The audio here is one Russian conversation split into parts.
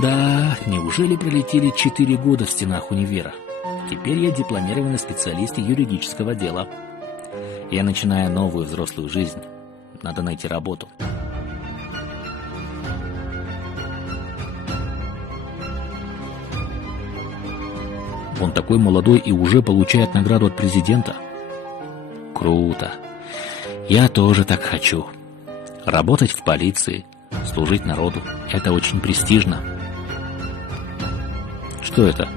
Да, неужели пролетели 4 года в стенах универа? Теперь я дипломированный специалист юридического дела. Я начинаю новую взрослую жизнь. Надо найти работу. Он такой молодой и уже получает награду от президента. Круто. Я тоже так хочу. Работать в полиции, служить народу – это очень престижно. Что это?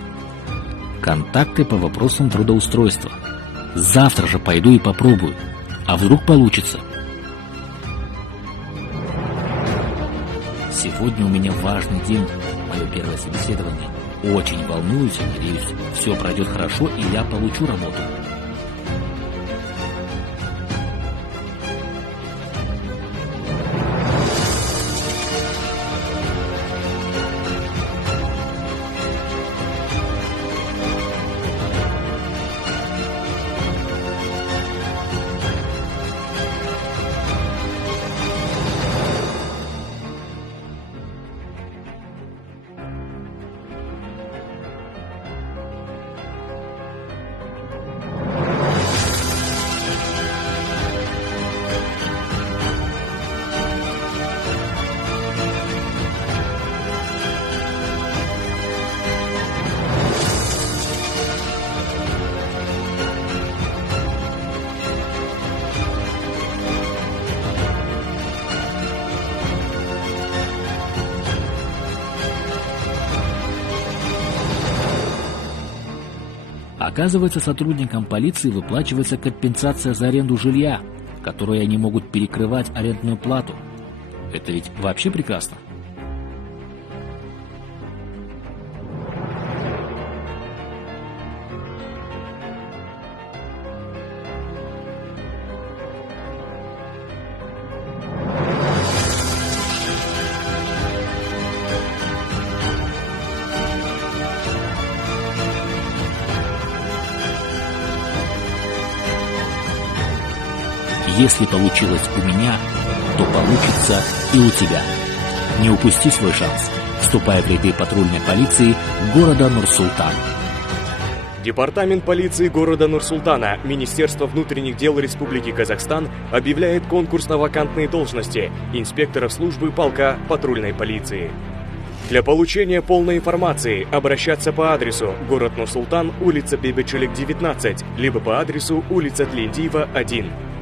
Контакты по вопросам трудоустройства. Завтра же пойду и попробую. А вдруг получится? Сегодня у меня важный день, мое первое собеседование. Очень волнуюсь и надеюсь, все пройдет хорошо и я получу работу. Оказывается, сотрудникам полиции выплачивается компенсация за аренду жилья, которую они могут перекрывать арендную плату. Это ведь вообще прекрасно. Если получилось у меня, то получится и у тебя. Не упусти свой шанс, вступая в ряды патрульной полиции города Нур-Султан. Департамент полиции города Нур-Султана, Министерство внутренних дел Республики Казахстан объявляет конкурс на вакантные должности инспекторов службы полка патрульной полиции. Для получения полной информации обращаться по адресу город Нур-Султан, улица Бейбетшелик, 19, либо по адресу улица Тлендиева, 1.